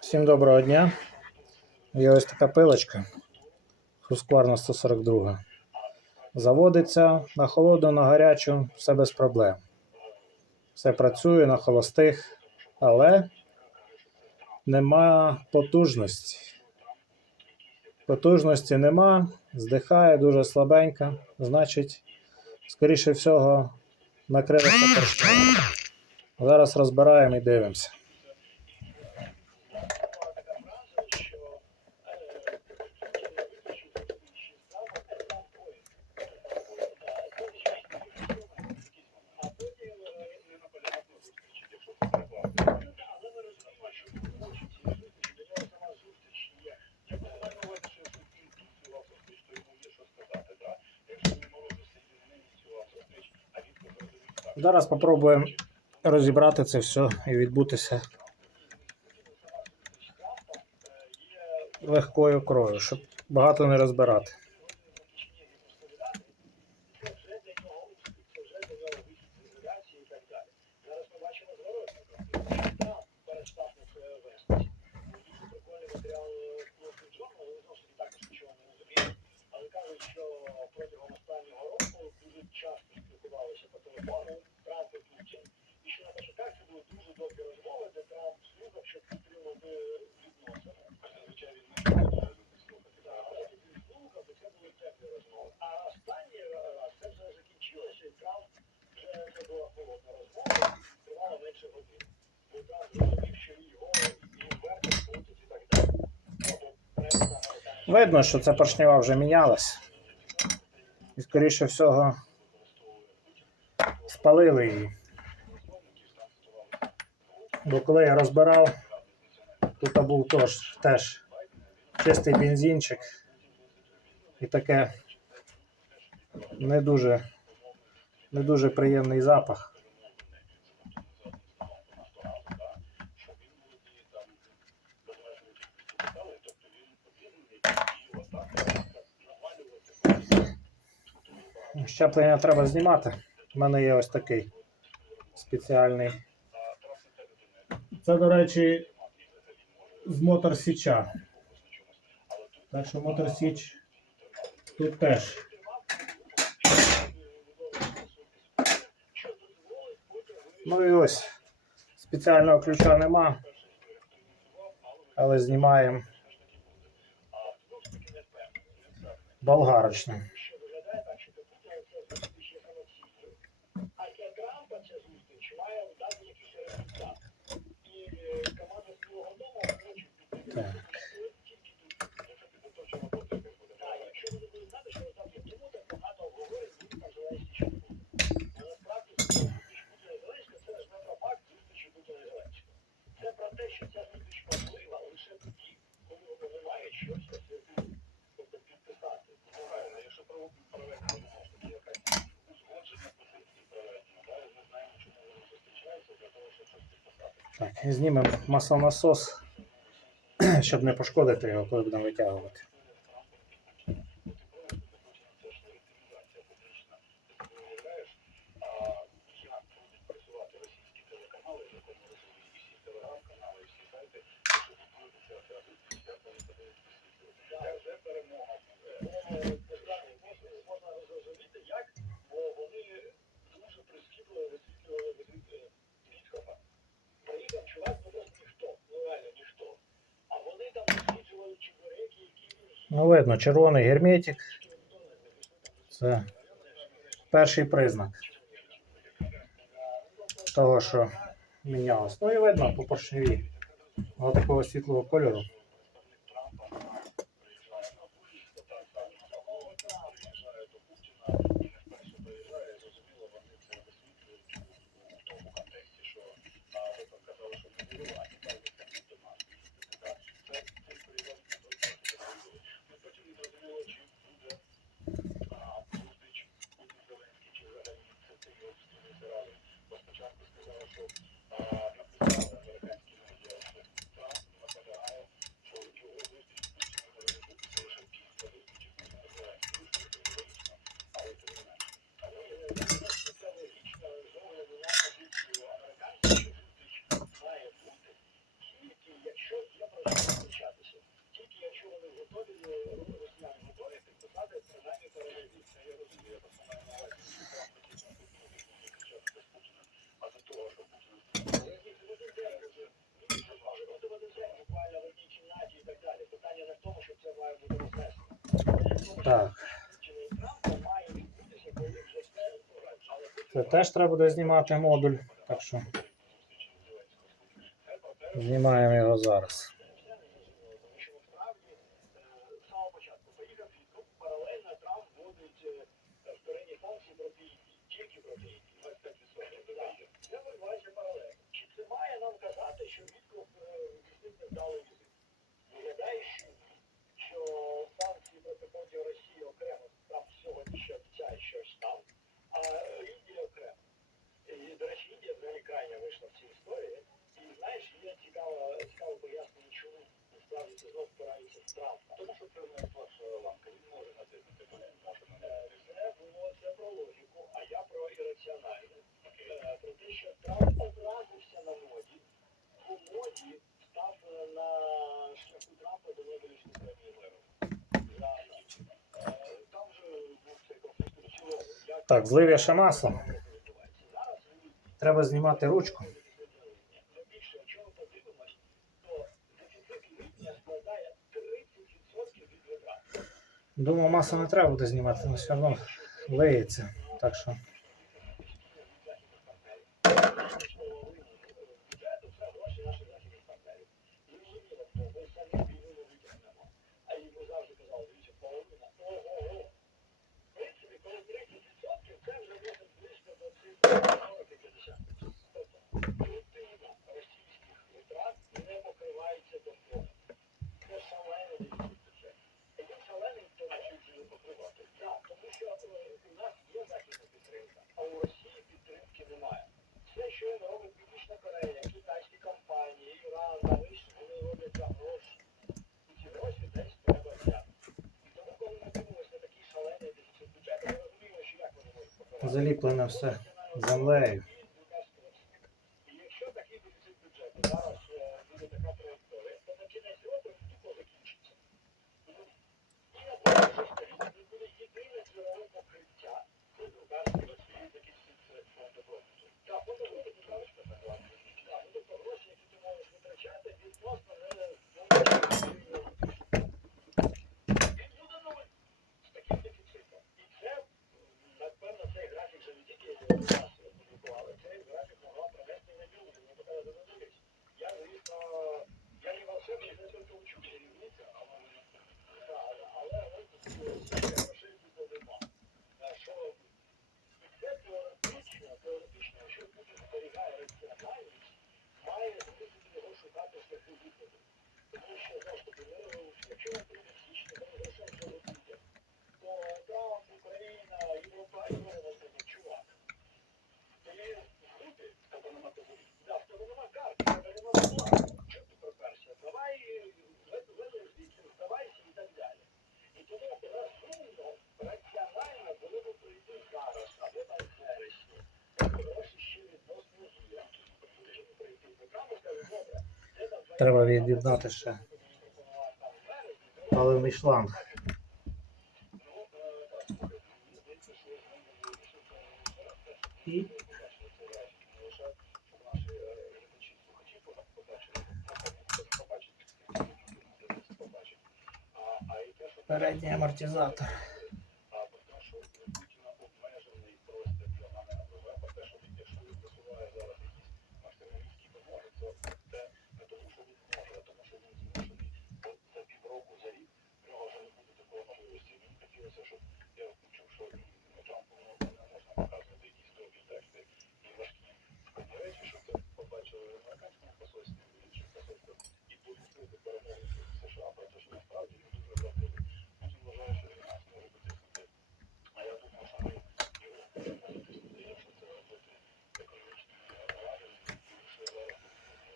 Всім доброго дня. Є ось така пилочка Husqvarna 142. Заводиться на холодну, на гарячу, все без проблем. Все працює на холостих, але нема потужності. Потужності нема, здихає дуже слабенька, значить, скоріше всього, накрилося поршнем. Зараз розбираємо і дивимося. Зараз спробуємо розібрати це все і відбутися легкою кров'ю, щоб багато не розбирати. Але кажуть, що протягом останнього року дуже часто спілкувалися по телефону Трамп і Путін. І що на те, що так, це були дуже довгі розмови, де Трамп слухав, щоб підтримати відносини. Зазвичай він не слухати. Але він слухав, і це були теплі розмови. А останній раз це вже закінчилося, і Трамп вже це була холодна розмова, тривала менше години. Бо Трамп зрозумів, що його і інвертор крутить і так далі. Тобто, пресна американська Видно, що ця поршнева вже мінялась. І, скоріше всього, спалили її. Бо коли я розбирав, тут був теж, теж чистий бензинчик і таке не дуже, не дуже приємний запах. Щеплення треба знімати. У мене є ось такий спеціальний. Це, до речі, з мотор Січа. Так що мотор Січ тут теж. Ну і ось. Спеціального ключа нема. Але знімаємо болгарочним. Підписати. Так, знімемо маслонасос, щоб не пошкодити його, коли будемо витягувати. Можна зрозуміти, як, бо вони дуже прискіпливо висвітлювали Вітхофа. Приїхав чувак, ну просто ніхто, ну реально ніхто. А вони там досліджували чебуреки, які Ну, видно, червоний герметик. Це перший признак того, що мінялось. Ну і видно по поршневі. Такого світлого кольору. Так. Це теж треба буде знімати модуль, так що знімаємо його зараз. злив'яше масло. Треба знімати ручку. Думаю, масло не треба буде знімати, але все одно лиється. Так що. заліплено все землею. Треба від'єднати ще паливний шланг. І передній амортизатор.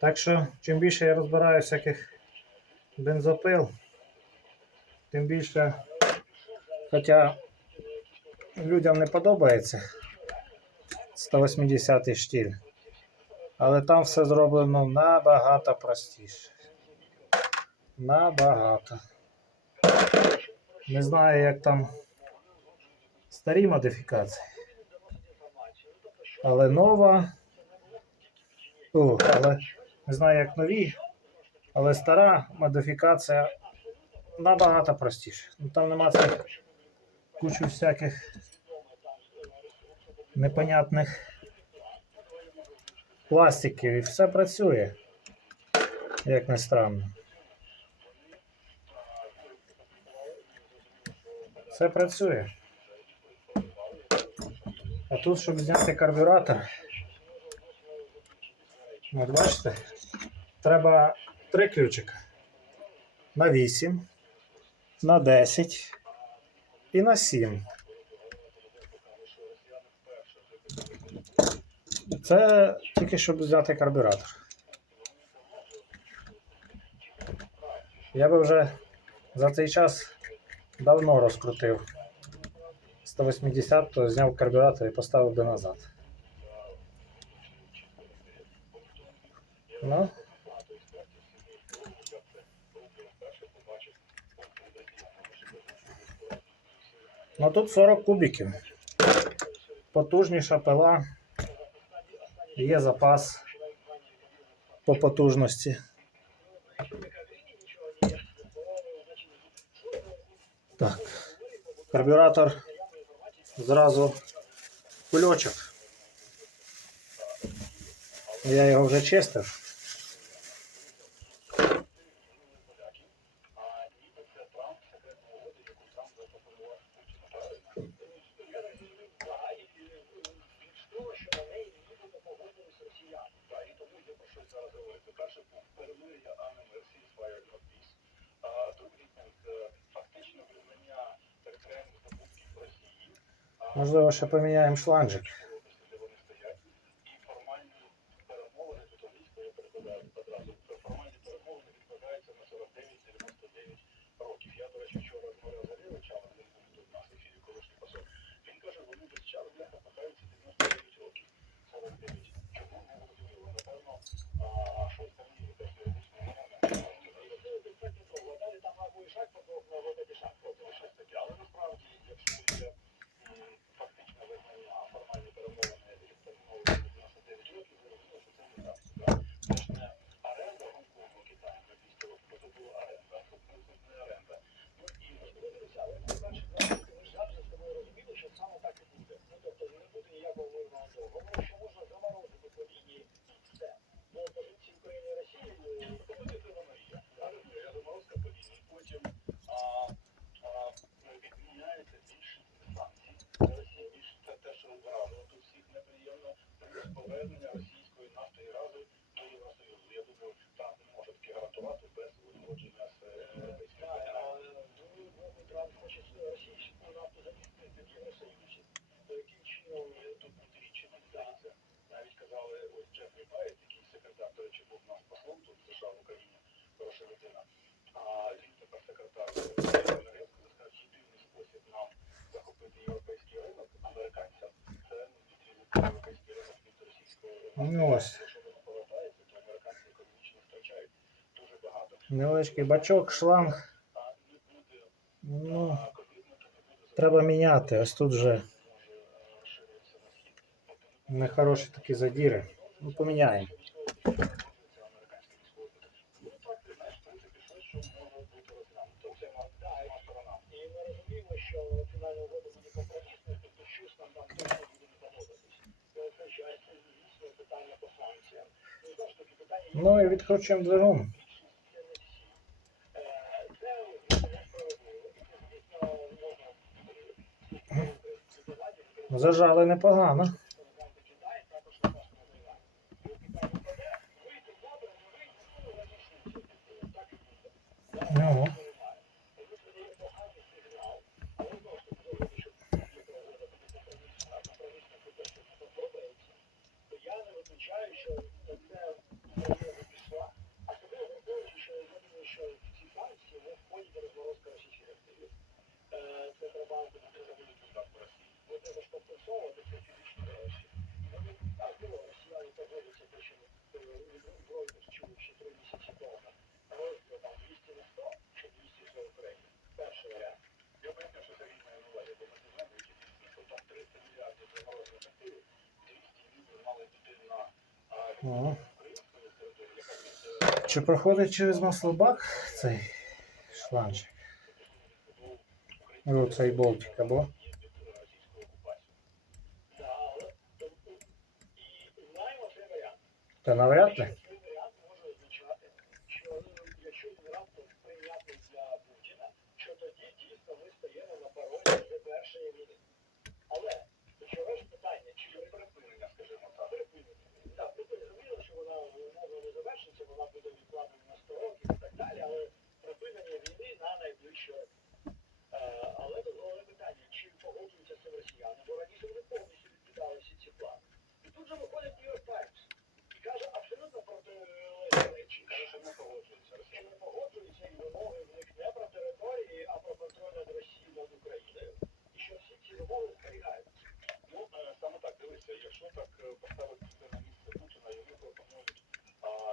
Так що, чим більше я розбираю всяких бензопил, тим більше, хоча людям не подобається 180 штіль, але там все зроблено набагато простіше. Набагато. Не знаю, як там старі модифікації. Але нова. О, але не знаю, як нові. Але стара модифікація набагато простіше. Ну, там нема цих кучу всяких непонятних пластиків і все працює. Як не странно. Все працює. А тут, щоб зняти карбюратор, от бачите, треба три ключика. На 8, на 10 і на 7. Це тільки щоб зняти карбюратор. Я би вже за цей час давно розкрутив 180, то зняв карбюратор і поставив би назад. Ну. Ну тут 40 кубиків. Потужніша пила. Є запас по потужності. Так. Карбюратор зразу в кульочок. Я його вже чистив. Можливо, ще поміняємо шланжик. Ну ось. Невеличкий бачок, шланг. Ну, треба міняти. Ось тут вже нехороші такі задіри. Ну, поміняємо. І ми розуміємо, що фінальна угода буде компромісною, тобто щось нам там точно буде не подобатись. Це означає, це, звісно, питання по санкціям. Ну, знову ж таки, питання є Ну і відкручуємо двигун. це не всі. Е, Це несправедливо. І це, звісно, можна е, Зажали непогано. Китай також не так розвиває. Коли Китай випаде, вийти добре, не вийти, ну, Чи проходить через маслобак цей шланчик? Ну, цей болтик або? Та навряд ли. Але чого ж питання, чи є припинення, скажімо так, припинення? Можна не завершиться, вона буде відкладена на 100 років і так далі, але припинення війни на найближче. Е, але тут головне питання, чи погоджуються з цим росіяни, бо раніше вони повністю відкидали всі ці плани. І тут же виходить Нью-Йорк Таймс і каже абсолютно протилежні речі. Каже, що не погоджуються. Що не погоджуються і вимоги в них не про території, а про контроль над Росією над Україною. І що всі ці вимоги зберігаються. Ну, саме так, дивися, якщо так е, поставити на місце ну, Путіна, йому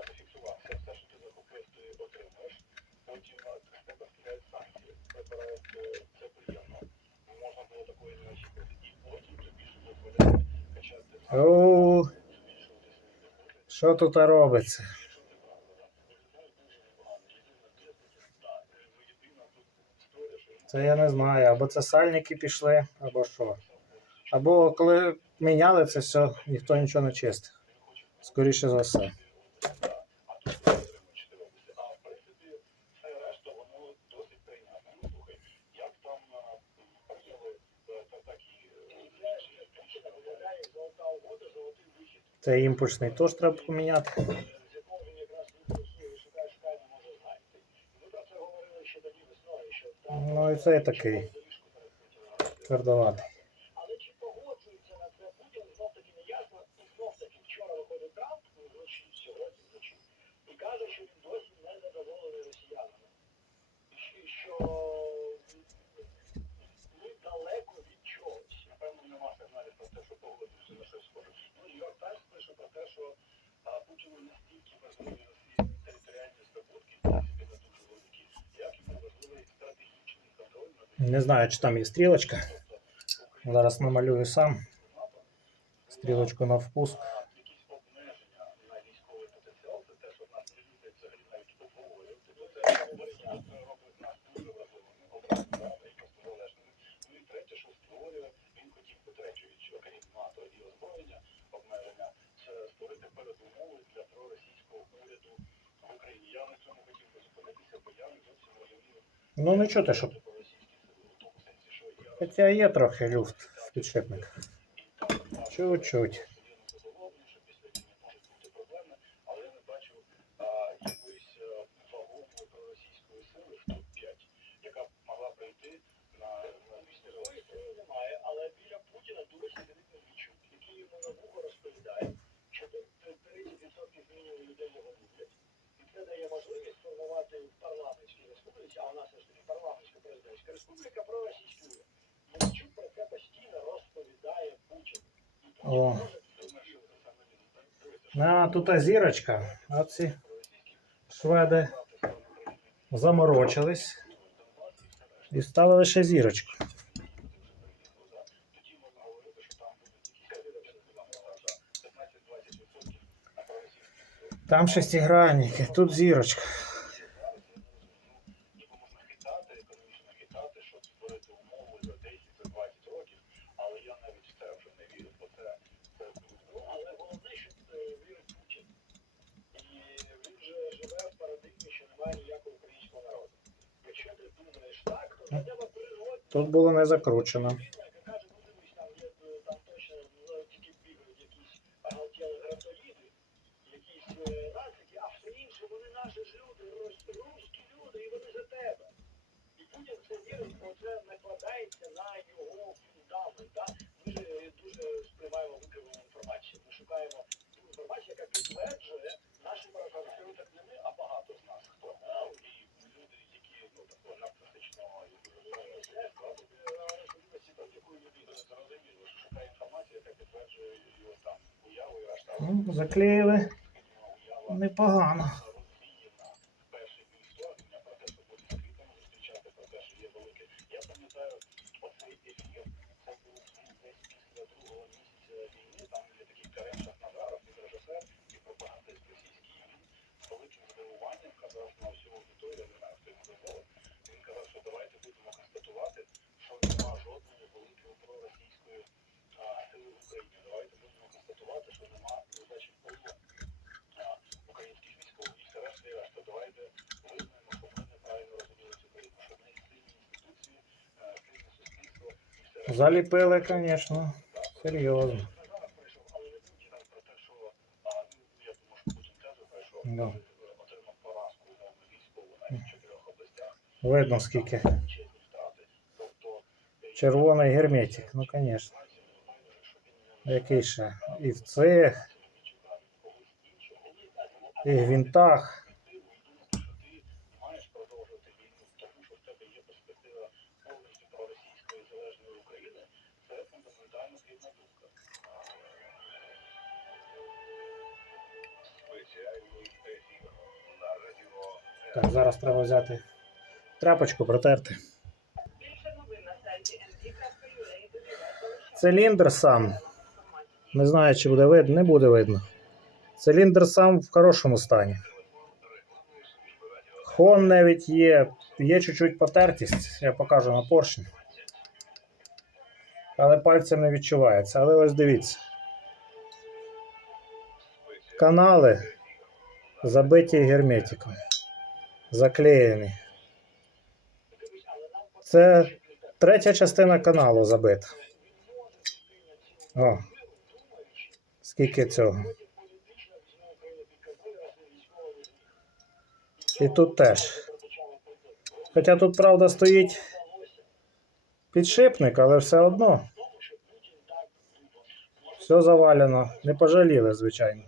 зафіксуватися все, що ти захопив, ти отримаєш. Потім санкції, прибирають е, це приємно. Можна було такої не. І потім тобі ще дозволяють качати санкції. Що тут робиться? Це я не знаю, або це сальники пішли, або що. Або коли міняли це все, ніхто нічого не чистив. Скоріше за все. Це імпульсний тож треба поміняти. Ну і це такий. Твердоватий. знаю, чи там є стрілочка. Зараз намалюю сам. стрелочку на впуск. Ну, ну что чути, что Хоча є трохи люфт в підшипник. Чуть-чуть. республіки парламентські республіки, а у нас ж таки парламентська президентська республіка про російську. О. А, тут зірочка. А ці шведи заморочились і вставили ще зірочку. Там шестигранники, тут зірочка. закручено. заклеїли непогано. Заліпили, звісно. Серйозно. Да. Видно скільки. Червоний герметик, ну звісно. Який ще? І в цих, і в вінтах. Так, зараз треба взяти тряпочку, протерти. Циліндр сам. Не знаю, чи буде видно, не буде видно. Циліндр сам в хорошому стані. Хон навіть є, є чуть-чуть потертість, я покажу на поршні. Але пальцем не відчувається. Але ось дивіться. Канали забиті герметиком. Заклеєні. Це третя частина каналу забита. О, скільки цього. І тут теж. Хоча тут, правда, стоїть підшипник, але все одно. Все завалено. Не пожаліли, звичайно.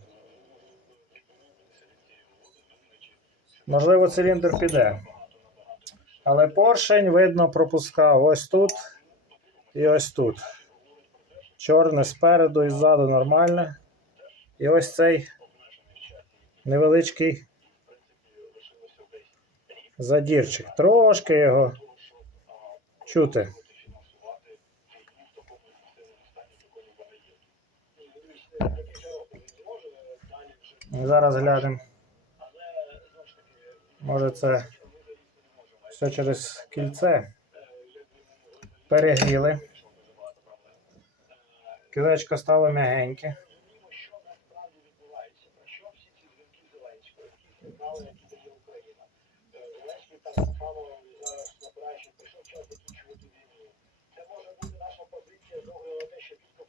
Можливо, циліндр піде. Але поршень, видно, пропускав ось тут і ось тут. Чорне спереду і ззаду нормальне. І ось цей невеличкий задірчик. Трошки його чути. Зараз глянемо. Може це все через кільце. Перегріли. Кілечко стало м'ягеньке.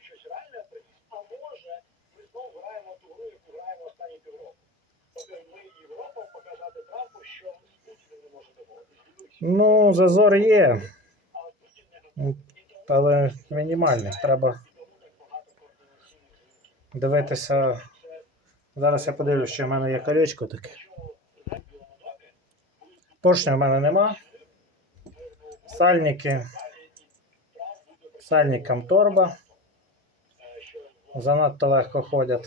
що щось реальне приніс, а може ми знову граємо ту гру, яку граємо Ну, зазор є, але мінімальний. Треба дивитися. Зараз я подивлюсь, що в мене є колечко таке. Поршня в мене нема. Сальники. Сальникам торба. Занадто легко ходять.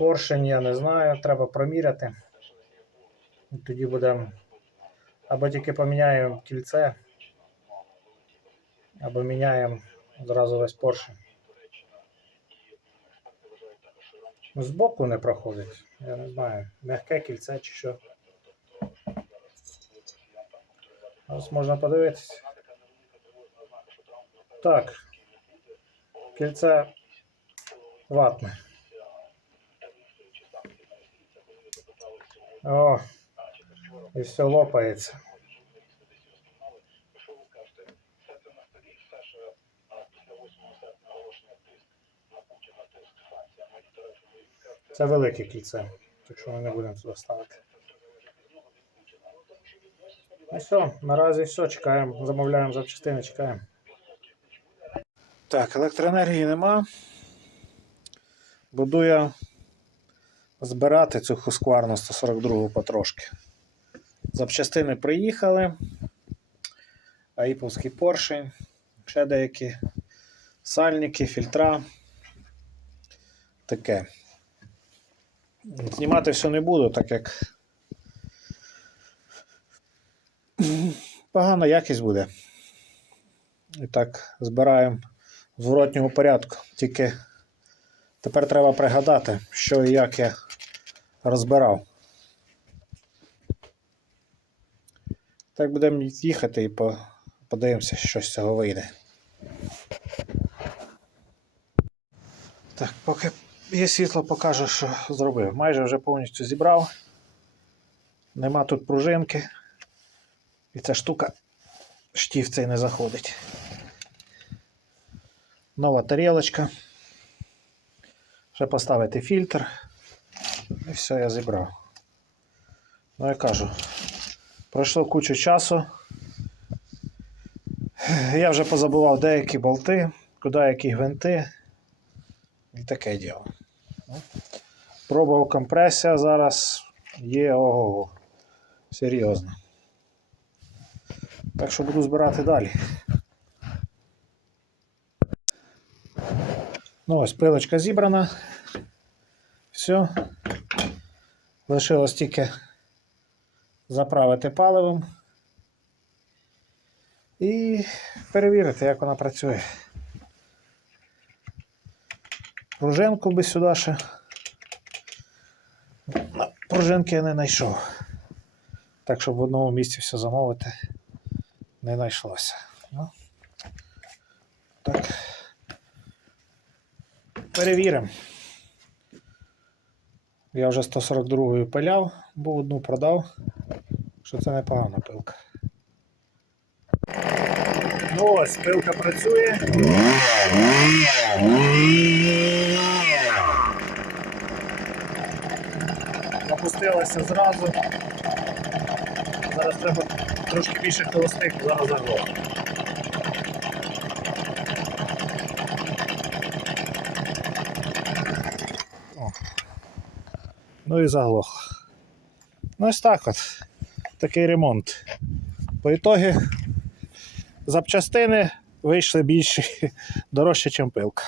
Поршень я не знаю, треба проміряти. І Тоді будемо або тільки поміняємо кільце, або міняємо зразу весь поршень. Ну, Збоку не проходить. Я не знаю, м'яке кільце чи що. Ось можна подивитися. Так. Кільце ватне. О, і все лопається. Що ви скажете? Все це на столі, все, що а, після 8 серпня оголошення тиск на Путіна, тиск санкціями, і, до речі, ви скажете, Це велике кільце, так що ми не будемо сюди ставити. Ну все, наразі все, чекаємо, замовляємо запчастини, чекаємо. Так, електроенергії нема. Буду я збирати цю хускварну 142 потрошки. Запчастини приїхали. Аїповський поршень, ще деякі сальники, фільтра. Таке. Знімати все не буду, так як погана якість буде. І так, збираємо в зворотньому порядку. Тільки тепер треба пригадати, що і як я розбирав. Так будемо їхати і подивимося, що з цього вийде. Так, поки є світло, покажу, що зробив. Майже вже повністю зібрав. Нема тут пружинки. І ця штука штів цей не заходить. Нова тарілочка. Ще поставити фільтр. І все, я зібрав. Ну, я кажу, пройшло кучу часу. Я вже позабував деякі болти, куди які гвинти. І таке діло. Ну, Пробував компресія зараз є ого. Серйозно. Так що буду збирати далі. Ну ось пилочка зібрана. Все. Лишилось тільки заправити паливом і перевірити, як вона працює. Пружинку би сюди ще. Пружинки я не знайшов. Так, щоб в одному місці все замовити, не знайшлося. Ну, так. Перевіримо. Я вже 142-ю пиляв, бо одну продав, що це непогана пилка. Ну ось, пилка працює. Запустилася зразу. Зараз треба трошки більше холостих, зараз заглох. Ну і заглох. Ну ось так от. Такий ремонт. По ітогі запчастини вийшли більші, дорожче, ніж пилка.